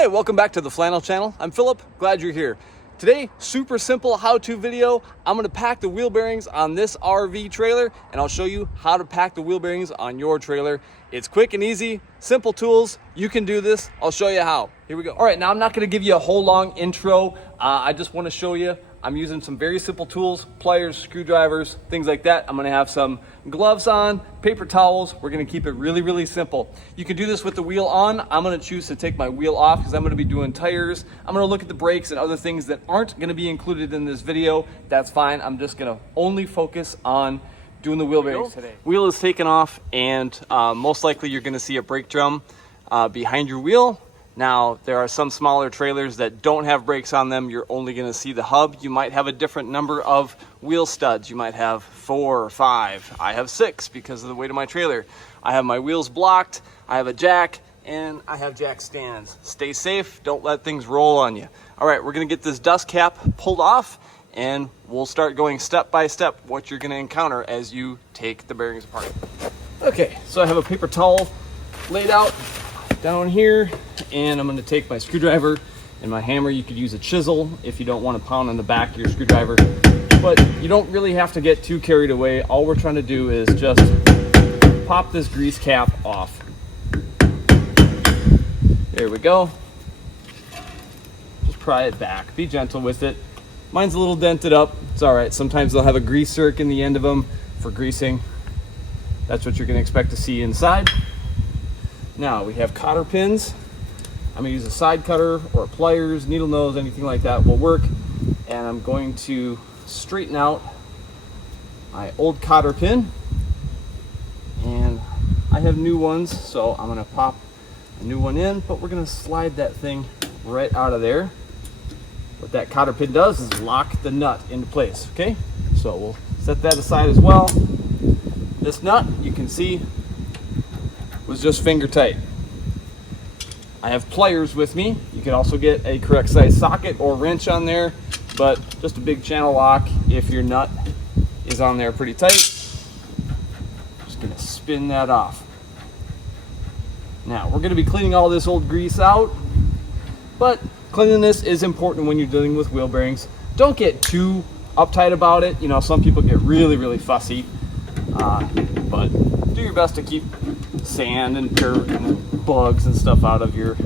Hey, welcome back to the Flannel Channel. I'm Philip, glad you're here. Today, super simple how-to video. I'm gonna pack the wheel bearings on this RV trailer, and I'll show you how to pack the wheel bearings on your trailer. It's quick and easy, simple tools. You can do this. I'll show you how. Here we go. All right, now I'm not gonna give you a whole long intro. I just wanna show you I'm using some very simple tools, pliers, screwdrivers, things like that. I'm gonna have some gloves on, paper towels. We're gonna keep it really, really simple. You can do this with the wheel on. I'm gonna choose to take my wheel off because I'm gonna be doing tires. I'm gonna look at the brakes and other things that aren't gonna be included in this video. That's fine. I'm just gonna only focus on doing the wheel bearings today. Wheel is taken off, and most likely you're gonna see a brake drum behind your wheel. Now, there are some smaller trailers that don't have brakes on them. You're only gonna see the hub. You might have a different number of wheel studs. You might have 4 or 5. I have 6 because of the weight of my trailer. I have my wheels blocked, I have a jack, and I have jack stands. Stay safe, don't let things roll on you. All right, we're gonna get this dust cap pulled off, and we'll start going step by step what you're gonna encounter as you take the bearings apart. Okay, so I have a paper towel laid out down here, and I'm going to take my screwdriver and my hammer. You could use a chisel if you don't want to pound on the back of your screwdriver, but you don't really have to get too carried away. All we're trying to do is just pop this grease cap off. There we go. Just pry it back. Be gentle with it. Mine's a little dented up. It's all right. Sometimes they'll have a grease zerk in the end of them for greasing. That's what you're going to expect to see inside. Now we have cotter pins. I'm gonna use a side cutter or pliers, needle nose, anything like that will work. And I'm going to straighten out my old cotter pin. And I have new ones, so I'm gonna pop a new one in, but we're gonna slide that thing right out of there. What that cotter pin does is lock the nut into place, okay? So we'll set that aside as well. This nut, you can see, was just finger tight. I have pliers with me. You can also get a correct size socket or wrench on there, but just a big channel lock if your nut is on there pretty tight. Just gonna spin that off. Now we're gonna be cleaning all this old grease out, but cleanliness is important when you're dealing with wheel bearings. Don't get too uptight about it. You know, some people get really, really fussy, but do your best to keep sand and dirt and bugs and stuff out of your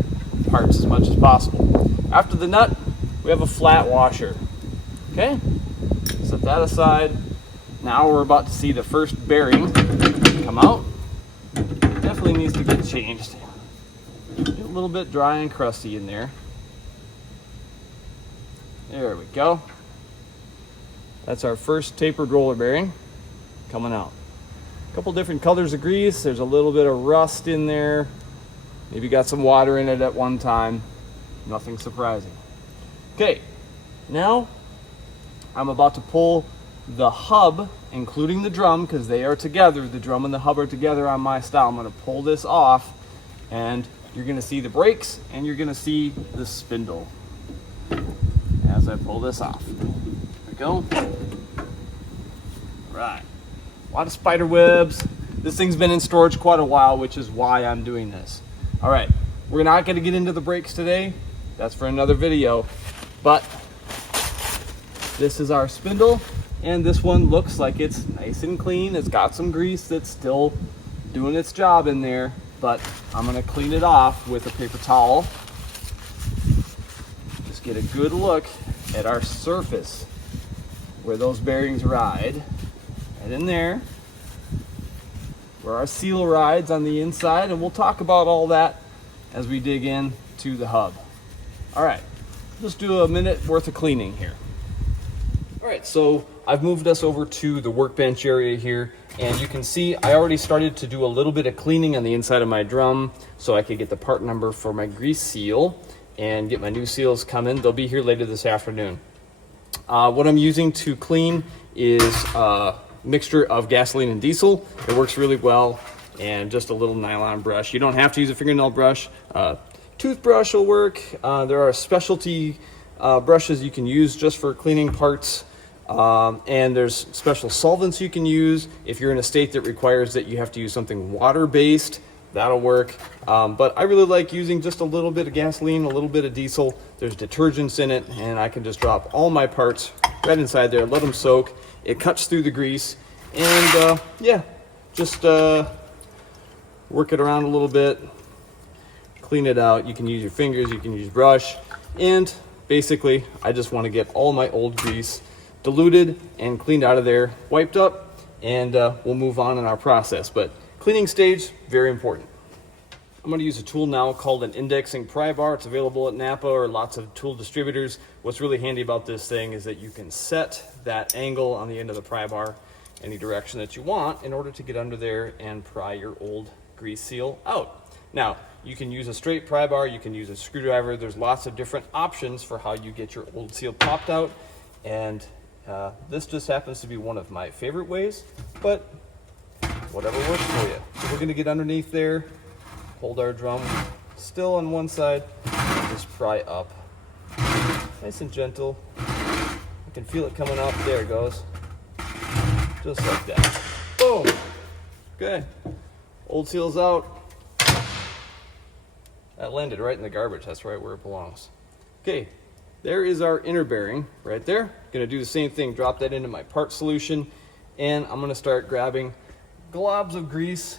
parts as much as possible. After the nut, we have a flat washer. Okay, set that aside. Now we're about to see the first bearing come out. Definitely needs to get changed. Get a little bit dry and crusty in there. There we go. That's our first tapered roller bearing coming out. Couple different colors of grease. There's a little bit of rust in there. Maybe got some water in it at one time. Nothing surprising. Okay, now I'm about to pull the hub, including the drum, because they are together. The drum and the hub are together on my style. I'm going to pull this off, and you're going to see the brakes, and you're going to see the spindle as I pull this off. There we go. Right. A lot of spider webs. This thing's been in storage quite a while, which is why I'm doing this. All right, we're not going to get into the brakes today. That's for another video. But this is our spindle, and this one looks like it's nice and clean. It's got some grease that's still doing its job in there, but I'm going to clean it off with a paper towel. Just get a good look at our surface where those bearings ride. Right in there, where our seal rides on the inside, and we'll talk about all that as we dig in to the hub. All right, let's do a minute worth of cleaning here. All right, so I've moved us over to the workbench area here, and you can see I already started to do a little bit of cleaning on the inside of my drum so I could get the part number for my grease seal and get my new seals coming. They'll be here later this afternoon. What I'm using to clean is mixture of gasoline and diesel. It works really well, and just a little nylon brush. You don't have to use a fingernail brush. Toothbrush will work. There are specialty brushes you can use just for cleaning parts, and there's special solvents you can use if you're in a state that requires that you have to use something water-based. that'll work. But I really like using just a little bit of gasoline, a little bit of diesel. There's detergents in it, and I can just drop all my parts right inside there, let them soak. It cuts through the grease, and yeah, just work it around a little bit, clean it out. You can use your fingers, you can use brush, and basically I just want to get all my old grease diluted and cleaned out of there, wiped up, and we'll move on in our process. But cleaning stage, very important. I'm going to use a tool now called an indexing pry bar. It's available at Napa or lots of tool distributors. What's really handy about this thing is that you can set that angle on the end of the pry bar any direction that you want in order to get under there and pry your old grease seal out. Now, you can use a straight pry bar, you can use a screwdriver. There's lots of different options for how you get your old seal popped out, and this just happens to be one of my favorite ways, but whatever works for you. So we're going to get underneath there, hold our drum still on one side, and just pry up. Nice and gentle. You can feel it coming up. There it goes. Just like that. Boom. Okay. Old seal's out. That landed right in the garbage. That's right where it belongs. Okay. There is our inner bearing right there. Gonna do the same thing. Drop that into my part solution, and I'm gonna start grabbing globs of grease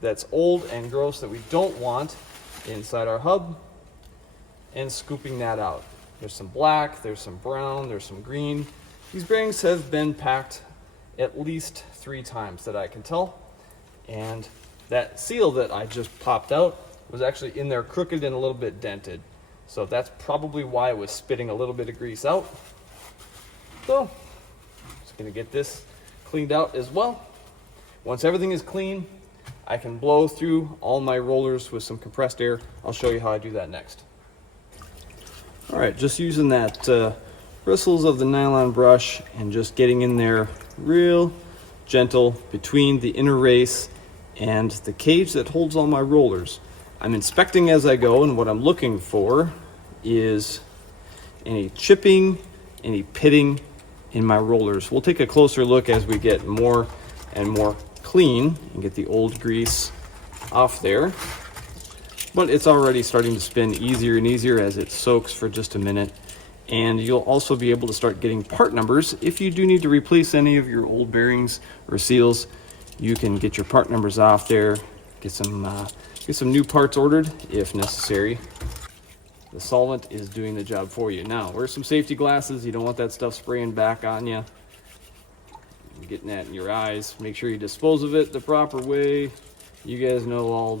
that's old and gross that we don't want inside our hub and scooping that out. There's some black, there's some brown, there's some green. These bearings have been packed at least 3 times that I can tell, and that seal that I just popped out was actually in there crooked and a little bit dented. So that's probably why it was spitting a little bit of grease out. So, just gonna get this cleaned out as well. Once everything is clean, I can blow through all my rollers with some compressed air. I'll show you how I do that next. All right, just using that bristles of the nylon brush and just getting in there real gentle between the inner race and the cage that holds all my rollers. I'm inspecting as I go, and what I'm looking for is any chipping, any pitting in my rollers. We'll take a closer look as we get more and more clean and get the old grease off there. But it's already starting to spin easier and easier as it soaks for just a minute. And you'll also be able to start getting part numbers. If you do need to replace any of your old bearings or seals, you can get your part numbers off there, get some new parts ordered if necessary. The solvent is doing the job for you. Now, wear some safety glasses. You don't want that stuff spraying back on you. You're getting that in your eyes. Make sure you dispose of it the proper way. You guys know all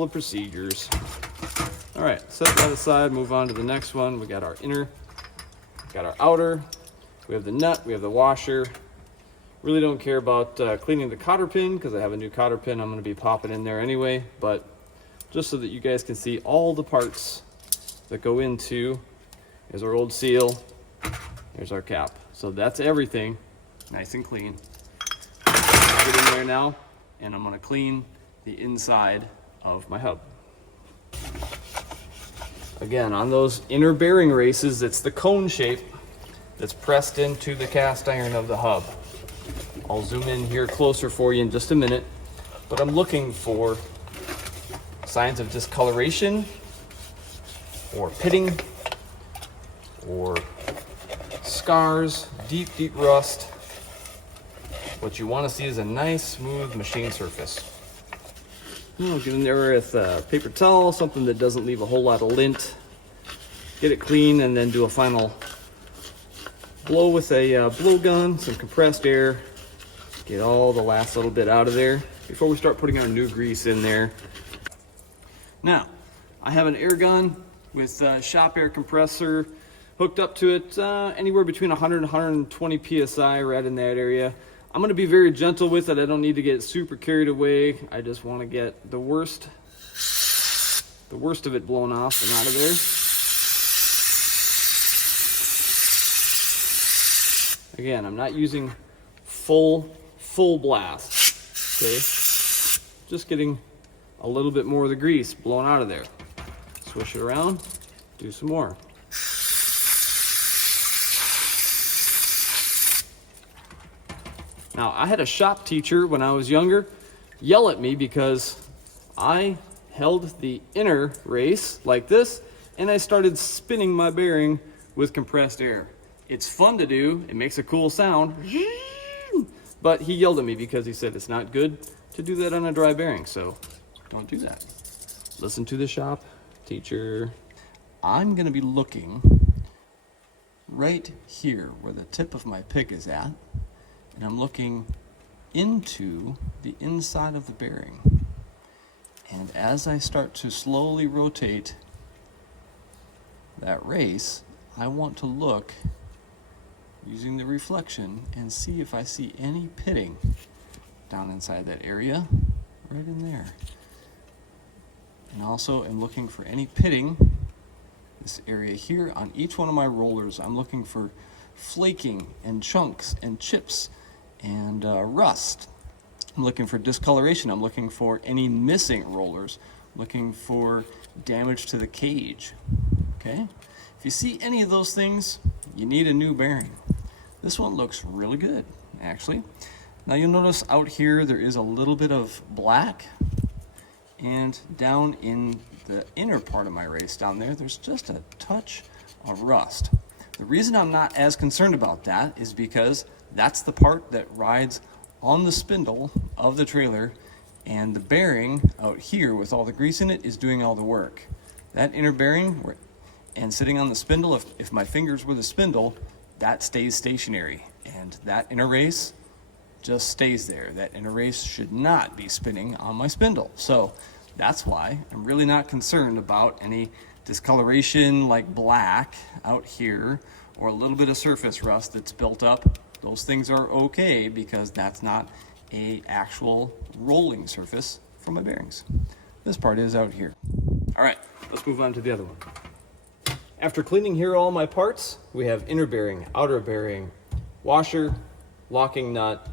the procedures. All right, set that aside, move on to the next one. We got our inner, got our outer, we have the nut, we have the washer. Really don't care about cleaning the cotter pin because I have a new cotter pin I'm going to be popping in there anyway, but just so that you guys can see all the parts that go into, there's our old seal, there's our cap. So that's everything, nice and clean. Get in there now, and I'm going to clean the inside of my hub. Again, on those inner bearing races, it's the cone shape that's pressed into the cast iron of the hub. I'll zoom in here closer for you in just a minute, but I'm looking for signs of discoloration or pitting or scars, deep rust. What you want to see is a nice, smooth machine surface. Get in there with a paper towel, something that doesn't leave a whole lot of lint. Get it clean and then do a final blow with a blowgun, some compressed air. Get all the last little bit out of there before we start putting our new grease in there. Now, I have an air gun with a shop air compressor hooked up to it, anywhere between 100 and 120 PSI, right in that area. I'm going to be very gentle with it. I don't need to get super carried away. I just want to get the worst of it blown off and out of there. Again, I'm not using full blast, okay? Just getting a little bit more of the grease blown out of there. Swish it around, do some more. Now, I had a shop teacher when I was younger yell at me because I held the inner race like this and I started spinning my bearing with compressed air. It's fun to do, it makes a cool sound, but he yelled at me because he said it's not good to do that on a dry bearing, so don't do that. Listen to the shop teacher. I'm gonna be looking right here where the tip of my pick is at, and I'm looking into the inside of the bearing. And as I start to slowly rotate that race, I want to look using the reflection and see if I see any pitting down inside that area, right in there. And also I'm looking for any pitting, this area here on each one of my rollers. I'm looking for flaking and chunks and chips and rust. I'm looking for discoloration. I'm looking for any missing rollers. I'm looking for damage to the cage. Okay? If you see any of those things, you need a new bearing. This one looks really good, actually. Now you'll notice out here there is a little bit of black, and down in the inner part of my race down there, there's just a touch of rust. The reason I'm not as concerned about that is because that's the part that rides on the spindle of the trailer, and the bearing out here with all the grease in it is doing all the work. That inner bearing and sitting on the spindle, if my fingers were the spindle, that stays stationary, and that inner race just stays there. That inner race should not be spinning on my spindle. So that's why I'm really not concerned about any discoloration like black out here or a little bit of surface rust that's built up. Those things are okay because that's not a actual rolling surface for my bearings. This part is out here. All right, let's move on to the other one. After cleaning here all my parts, we have inner bearing, outer bearing, washer, locking nut,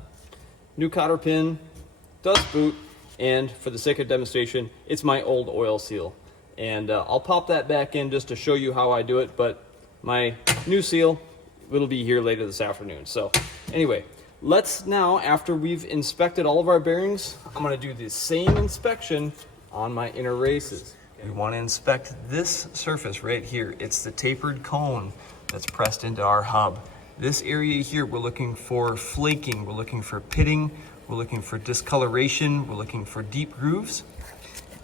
new cotter pin, dust boot, and for the sake of demonstration, it's my old oil seal. And I'll pop that back in just to show you how I do it, but my new seal, it'll be here later this afternoon. So anyway, let's now, after we've inspected all of our bearings, I'm gonna do the same inspection on my inner races. We want to inspect this surface right here. It's the tapered cone that's pressed into our hub. This area here, we're looking for flaking, we're looking for pitting, we're looking for discoloration, we're looking for deep grooves.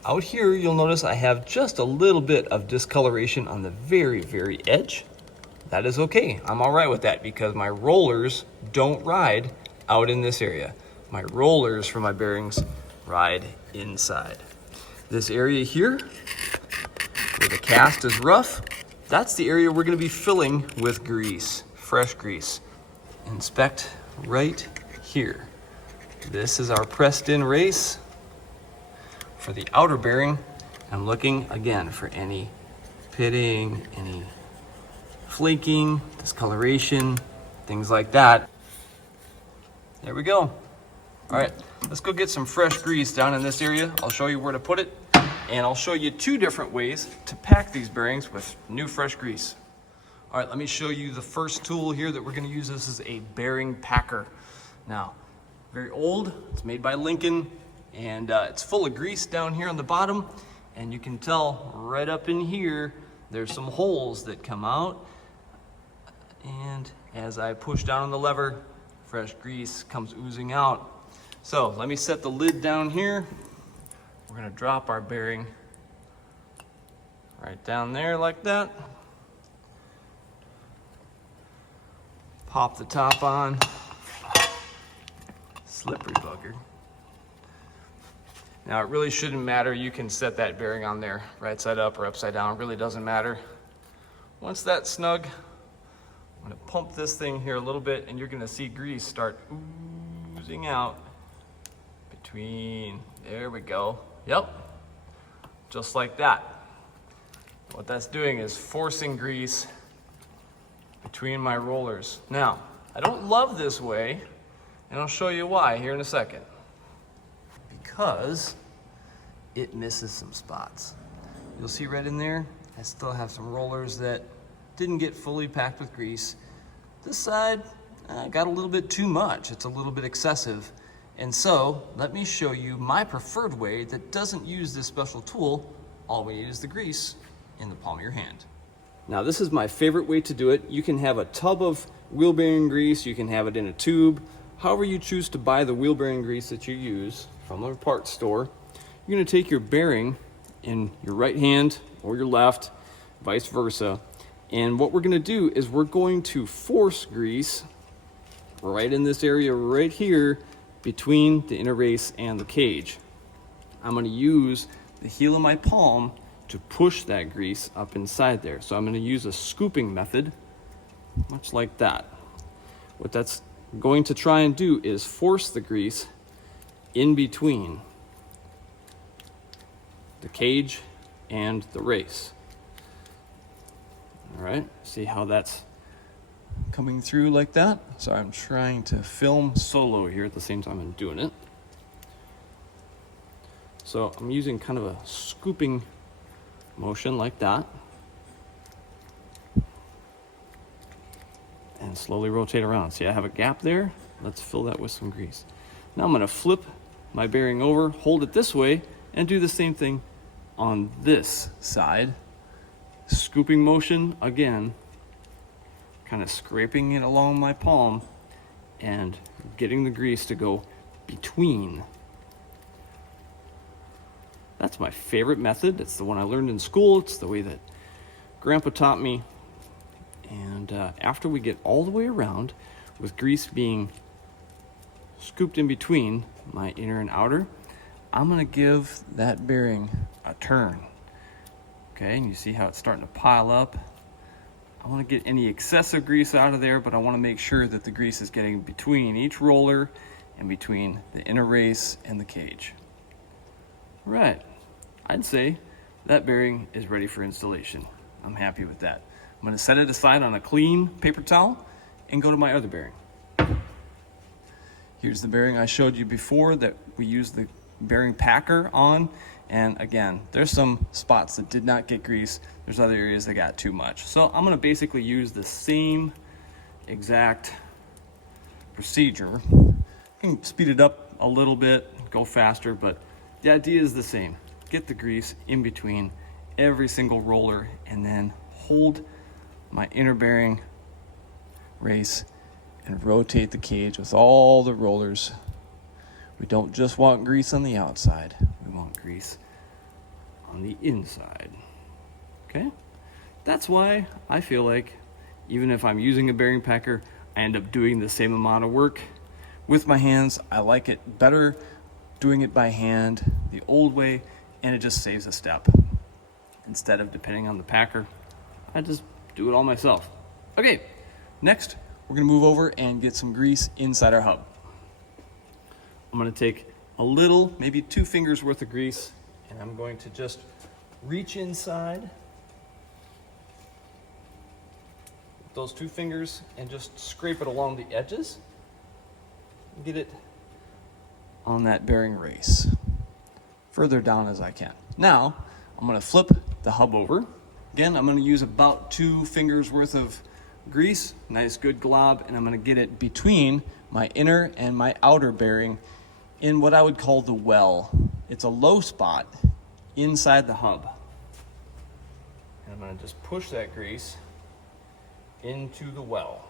Out here, you'll notice I have just a little bit of discoloration on the very, very edge. That is okay. I'm all right with that because my rollers don't ride out in this area. My rollers for my bearings ride inside. This area here, where the cast is rough, that's the area we're gonna be filling with grease, fresh grease. Inspect right here. This is our pressed in race. For the outer bearing, I'm looking again for any pitting, any flaking, discoloration, things like that. There we go. All right, let's go get some fresh grease down in this area. I'll show you where to put it, and I'll show you two different ways to pack these bearings with new fresh grease. All right, let me show you the first tool here that we're gonna use. This is a bearing packer. Now, very old, it's made by Lincoln, and it's full of grease down here on the bottom, and you can tell right up in here, there's some holes that come out, and as I push down on the lever, fresh grease comes oozing out. So let me set the lid down here. We're gonna drop our bearing right down there like that. Pop the top on. Slippery bugger. Now it really shouldn't matter. You can set that bearing on there right side up or upside down. It really doesn't matter. Once that's snug, I'm gonna pump this thing here a little bit and you're gonna see grease start oozing out between, there we go. Yep, just like that. What that's doing is forcing grease between my rollers. Now, I don't love this way, and I'll show you why here in a second. Because it misses some spots. You'll see right in there, I still have some rollers that didn't get fully packed with grease. This side got a little bit too much. It's a little bit excessive. And so let me show you my preferred way that doesn't use this special tool. All we need is the grease in the palm of your hand. Now this is my favorite way to do it. You can have a tub of wheel bearing grease, you can have it in a tube. However you choose to buy the wheel bearing grease that you use from a parts store, you're gonna take your bearing in your right hand or your left, vice versa. And what we're gonna do is we're going to force grease right in this area right here between the inner race and the cage. I'm gonna use the heel of my palm to push that grease up inside there. So I'm gonna use a scooping method, much like that. What that's going to try and do is force the grease in between the cage and the race. All right, see how that's coming through like that? So I'm trying to film solo here at the same time I'm doing it. So I'm using kind of a scooping motion like that. And slowly rotate around. See, I have a gap there. Let's fill that with some grease. Now I'm gonna flip my bearing over, hold it this way, and do the same thing on this side. Scooping motion again, kind of scraping it along my palm and getting the grease to go between. That's my favorite method. It's the one I learned in school. It's the way that Grandpa taught me. And after we get all the way around with grease being scooped in between my inner and outer, I'm gonna give that bearing a turn. Okay, and you see how it's starting to pile up. I want to get any excessive grease out of there, but I want to make sure that the grease is getting between each roller and between the inner race and the cage. Right, I'd say that bearing is ready for installation. I'm happy with that. I'm going to set it aside on a clean paper towel and go to my other bearing. Here's the bearing I showed you before that we used the bearing packer on. And again, there's some spots that did not get grease. There's other areas that got too much. So I'm gonna basically use the same exact procedure. You can speed it up a little bit, go faster, but the idea is the same. Get the grease in between every single roller and then hold my inner bearing race and rotate the cage with all the rollers. We don't just want grease on the outside, we want grease on the inside. Okay? That's why I feel like even if I'm using a bearing packer, I end up doing the same amount of work with my hands. I like it better doing it by hand the old way, and it just saves a step. Instead of depending on the packer, I just do it all myself. Okay, next we're gonna move over and get some grease inside our hub. I'm gonna take a little, maybe 2 fingers worth of grease, and I'm going to just reach inside with those 2 fingers and just scrape it along the edges and get it on that bearing race, further down as I can. Now, I'm gonna flip the hub over. Again, I'm gonna use about 2 fingers worth of grease, nice good glob, and I'm gonna get it between my inner and my outer bearing in what I would call the well. It's a low spot inside the hub. And I'm gonna just push that grease into the well.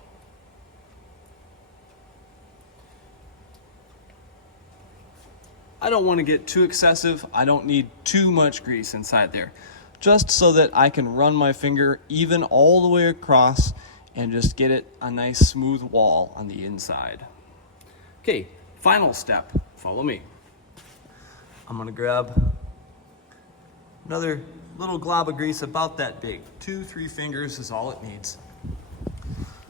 I don't want to get too excessive. I don't need too much grease inside there. Just so that I can run my finger even all the way across and just get it a nice smooth wall on the inside. Okay, final step, follow me. I'm gonna grab another little glob of grease about that big. 2-3 fingers is all it needs.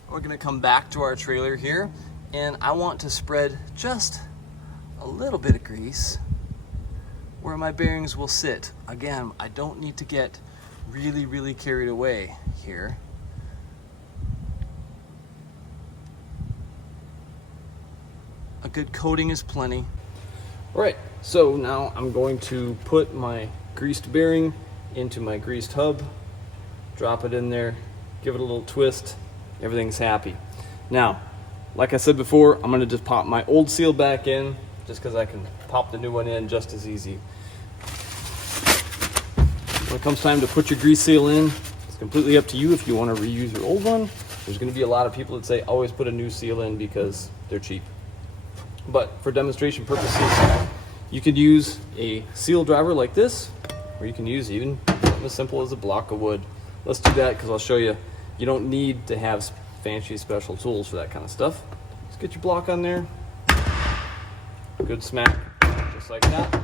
We're gonna come back to our trailer here, and I want to spread just a little bit of grease where my bearings will sit. Again, I don't need to get really carried away here. A good coating is plenty. All right, so now I'm going to put my greased bearing into my greased hub, drop it in there, give it a little twist, everything's happy. Now, like I said before, I'm gonna just pop my old seal back in, just because I can pop the new one in just as easy. When it comes time to put your grease seal in, it's completely up to you if you want to reuse your old one. There's going to be a lot of people that say always put a new seal in because they're cheap. But for demonstration purposes, you could use a seal driver like this, or you can use even something as simple as a block of wood. Let's do that because I'll show you. You don't need to have fancy special tools for that kind of stuff. Just get your block on there. Good smack, just like that.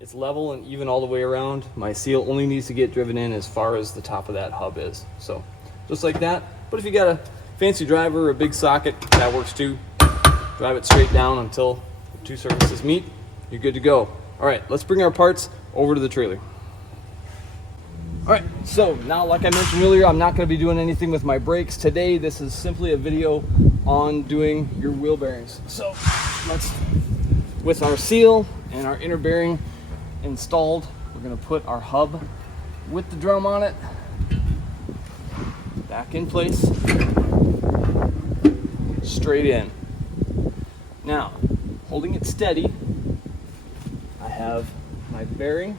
It's level and even all the way around. My seal only needs to get driven in as far as the top of that hub is. So just like that. But if you got a fancy driver or a big socket, that works too. Drive it straight down until the two surfaces meet. You're good to go. All right, let's bring our parts over to the trailer. All right, so now like I mentioned earlier, I'm not going to be doing anything with my brakes today. This is simply a video on doing your wheel bearings. So let's, with our seal and our inner bearing installed, we're going to put our hub with the drum on it back in place, straight in. Now, holding it steady, I have my bearing,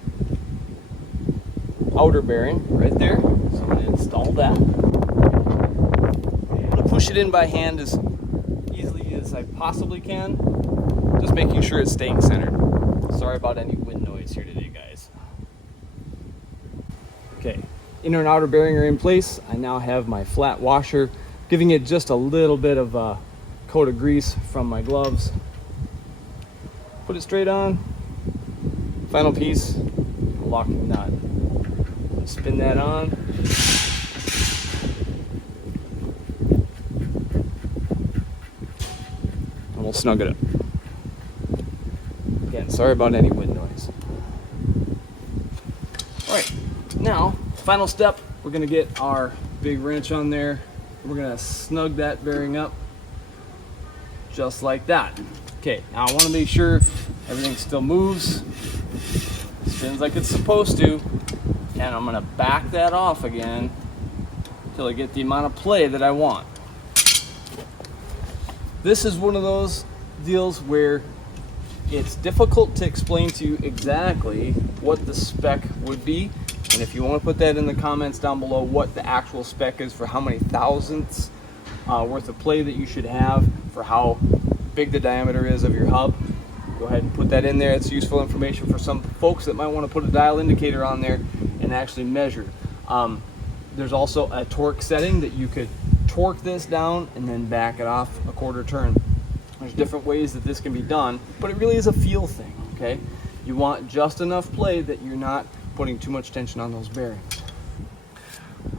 outer bearing right there. So I'm going to install that. I'm going to push it in by hand as easily as I possibly can, just making sure it's staying centered. Sorry about any wind noise here today, guys. Okay, inner and outer bearing are in place. I now have my flat washer, giving it just a little bit of a coat of grease from my gloves. Put it straight on. Final piece, locking nut. Spin that on. And we'll snug it up. Again, sorry about any wind noise. All right, now, final step, we're gonna get our big wrench on there. We're gonna snug that bearing up just like that. Okay, now I wanna make sure everything still moves, spins like it's supposed to, and I'm gonna back that off again until I get the amount of play that I want. This is one of those deals where it's difficult to explain to you exactly what the spec would be. And if you want to put that in the comments down below, what the actual spec is for how many thousandths worth of play that you should have for how big the diameter is of your hub, go ahead and put that in there. It's useful information for some folks that might want to put a dial indicator on there and actually measure. There's also a torque setting that you could torque this down and then back it off a quarter turn. There's different ways that this can be done, but it really is a feel thing, okay? You want just enough play that you're not putting too much tension on those bearings.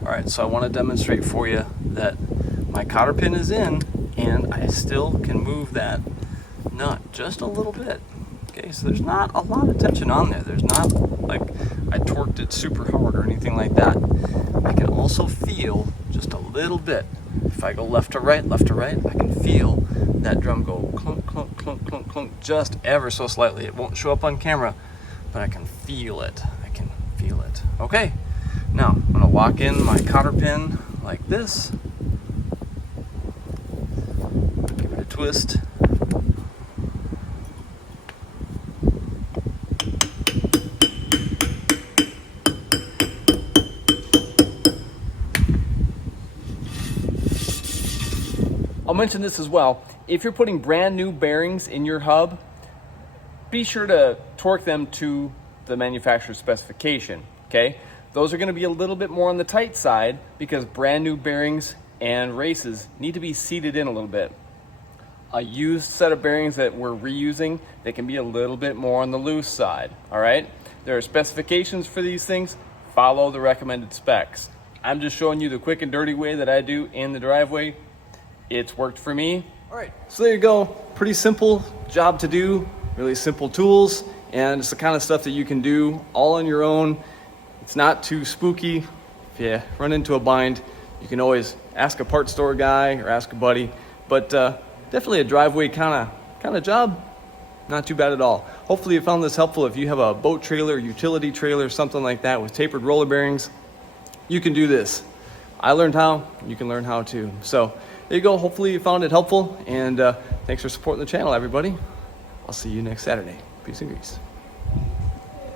All right, so I want to demonstrate for you that my cotter pin is in and I still can move that nut just a little bit. Okay, so there's not a lot of tension on there. There's not like I torqued it super hard or anything like that. I can also feel just a little bit. If I go left to right, I can feel that drum go clunk, clunk, clunk, clunk, clunk, just ever so slightly. It won't show up on camera, but I can feel it. Okay, now I'm gonna lock in my cotter pin like this. Give it a twist. I'll mention this as well. If you're putting brand new bearings in your hub, be sure to torque them to the manufacturer's specification, okay? Those are gonna be a little bit more on the tight side because brand new bearings and races need to be seated in a little bit. A used set of bearings that we're reusing, they can be a little bit more on the loose side, all right? There are specifications for these things. Follow the recommended specs. I'm just showing you the quick and dirty way that I do in the driveway. It's worked for me. All right, so there you go. Pretty simple job to do, really simple tools, and it's the kind of stuff that you can do all on your own. It's not too spooky. If you run into a bind, you can always ask a parts store guy or ask a buddy, but definitely a driveway kind of job. Not too bad at all. Hopefully you found this helpful. If you have a boat trailer, utility trailer, something like that with tapered roller bearings, you can do this. I learned how, you can learn how too. So there you go. Hopefully you found it helpful, and thanks for supporting the channel, everybody. I'll see you next Saturday. Peace and grease.